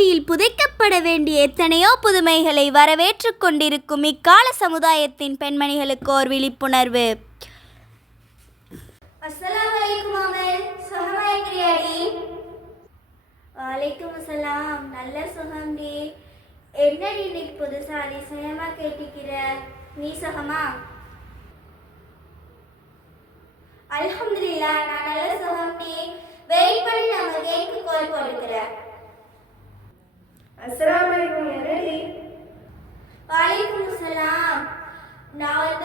பூமியில் புதைக்கப்பட வேண்டிய எத்தனையோ புதுமைகளை வரவேற்று கொண்டிருக்கும் இக்கால சமுதாயத்தின் பெண்மணிகளுக்கு ஓர் விழிப்புணர்வு. அஸ்ஸலாமு அலைக்கும் அமல். சுகமா இருக்கிறியாடி? வலைக்கும் அஸ்ஸலாம். நல்ல சுகம்டி. என்னடி இன்னைக்கு புதுசா அதிசயமா கேட்டுக்கிற? நீ சுகமா? அல்ஹம்துலில்லாஹ், நான் நல்ல சுகம்டி. வெயிட் பண்ணி நம்ம கேக்கு கால் போடுக்கிறேன். அஸ்ஸலாமு அலைக்கும். என்னடி? வலைக்கும் அஸ்ஸலாம். நான்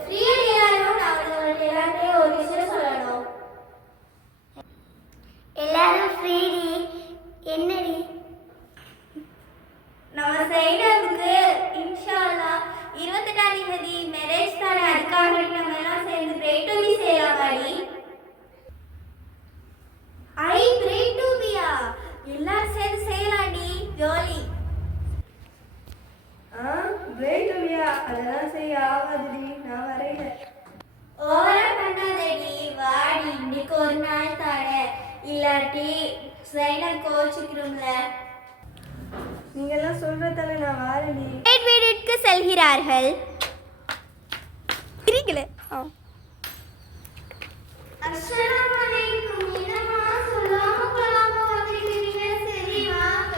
ஃப்ரீயா எல்லாரும் உங்களுக்கு எல்லாருமே ஒரு விஷயம் சொல்லணும். எல்லாரும் ஃப்ரீடி. என்னடி? நம்ம சைடாவுக்கு இன்ஷா அல்லாஹ் 28ஆம் தேதி மேரேஜ் தானே. அதுக்காக நம்ம எல்லாம் சேர்ந்து பிரைட் டு பி செய்யலாமாடி? பிரைட் டு பியா? எல்லாரும் சேர்ந்து செய்யலாடி. ஜோலி. பிரைட் டு பியா? அதெல்லாம் செய்ய ஆகாதுடி, நான் வரையில. ஓவரா பண்ணாதடி, வாடி. இன்னைக்கு ஒரு நாள் தானே, இல்லாட்டி சைடா கோச்சுக்கிறோம்ல. நீங்கெல்லாம் சொல்றதால நான் வாரேன்டி. வீட்டிற்கு செல்கிறார்கள். அஸ்ஸலாமு அலைக்கும். என்னம்மா சொல்லாம கொள்ளாம வந்திருக்கீங்க? சரி வாங்க.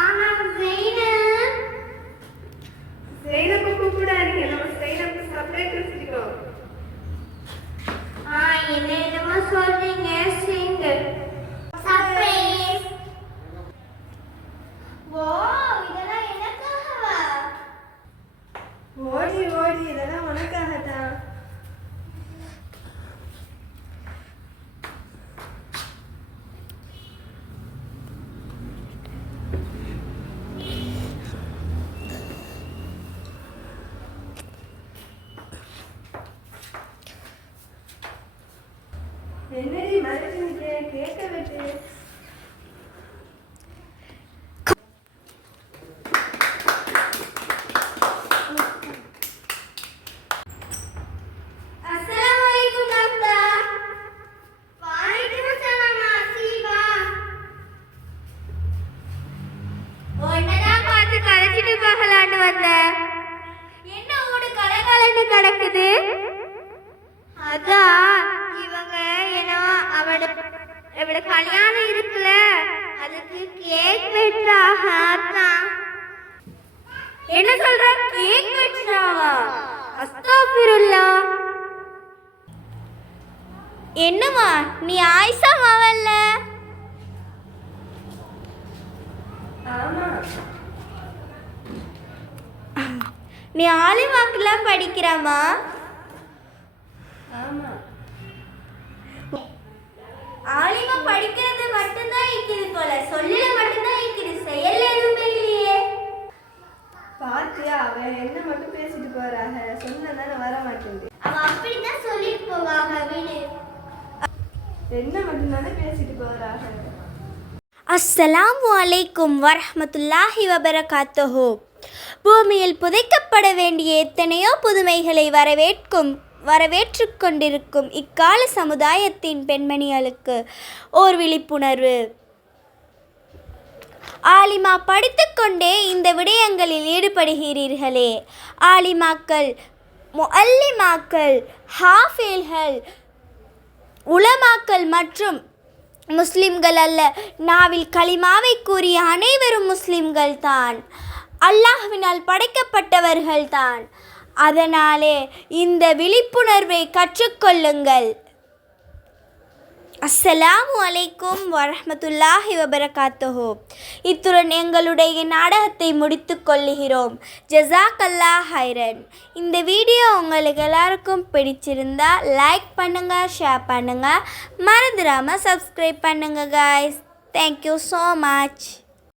ஆனா சைடப்பு கூப்பிடாதீங்க, நம்ம சைடப்பு செப்பரேட் வச்சிருக்கோம். என்னமா சொல்றீங்க? Single surprise. வாவ், இதெல்லாம் எனக்காகவா? ஓடி ஓடி, இதெல்லாம் உனக்காகத்தான். என்னடி மறைச்சிருக்க? கேட்க விட்டு. அஸ்ஸலாமு அலைக்கும் டாக்டா. வலைக்கும் அஸ்ஸலாம் ஆசிபா. ஒன்னதான் பார்த்து கலைச்சிட்டு போகலான்னு வந்தேன். என்ன ஊடு கலகலன்னு கிடக்குது? அதான் இவங்க ஏன்னா அவட கல்யாணம் இருக்குல்ல, அதுக்கு கேக் வெட்டுறாங்க. அதான். என்ன சொல்ற? கேக் வெட்டுறாவா? அஸ்தக்ஃபிருல்லாஹ். என்னம்மா நீ ஆயிஷா மாவல்ல? ஆமா, நீ ஆலிமாக்கெல்லாம் படிக்கிறாமா? ஆமா. ஆலிமா படிக்கிறது மட்டும்தான் இருக்குது போல, சொல்லல மட்டும்தான் இருக்குது, செயல் எதுவுமே இல்லையே. பாத்தியா, அவன் என்ன மட்டும் பேசிட்டு போறாங்க, சொன்னதானே வர மாட்டேங்குது. அவ அப்படிதான் சொல்லிட்டு போவாங்க. வீடு என்ன மட்டும் தானே பேசிட்டு போறாங்க. அஸ்ஸலாமு அலைக்கும் வரஹ்மத்துல்லாஹி வபரகாத்துஹு. பூமியில் புதைக்கப்பட வேண்டிய எத்தனையோ புதுமைகளை வரவேற்று கொண்டிருக்கும் இக்கால சமுதாயத்தின் பெண்மணிகளுக்கு ஓர் விழிப்புணர்வு. ஆலிமா படித்துக்கொண்டே இந்த விடயங்களில் ஈடுபடுகிறீர்களே. ஆலிமாக்கள், முஅல்லிமாக்கள், ஹாஃபில்கள், உலமாக்கள் மற்றும் முஸ்லிம்கள் அல்ல, நாவில் கலிமாவை கூறிய அனைவரும் முஸ்லிம்கள் தான், அல்லாஹ்வினால் படைக்கப்பட்டவர்கள்தான். அதனாலே இந்த விழிப்புணர்வை கற்றுக்கொள்ளுங்கள். அஸ்ஸலாமு அலைக்கும் வரஹ்மத்துல்லாஹி வபரகாத்துஹு. இத்துடன் எங்களுடைய நாடகத்தை முடித்து கொள்ளுகிறோம். ஜஸாக்கல்லாஹ் ஹைரன். இந்த வீடியோ உங்களுக்கு எல்லாருக்கும் பிடிச்சிருந்தா லைக் பண்ணுங்க, ஷேர் பண்ணுங்க, மறந்துடாம சப்ஸ்கிரைப் பண்ணுங்க guys. Thank you so much.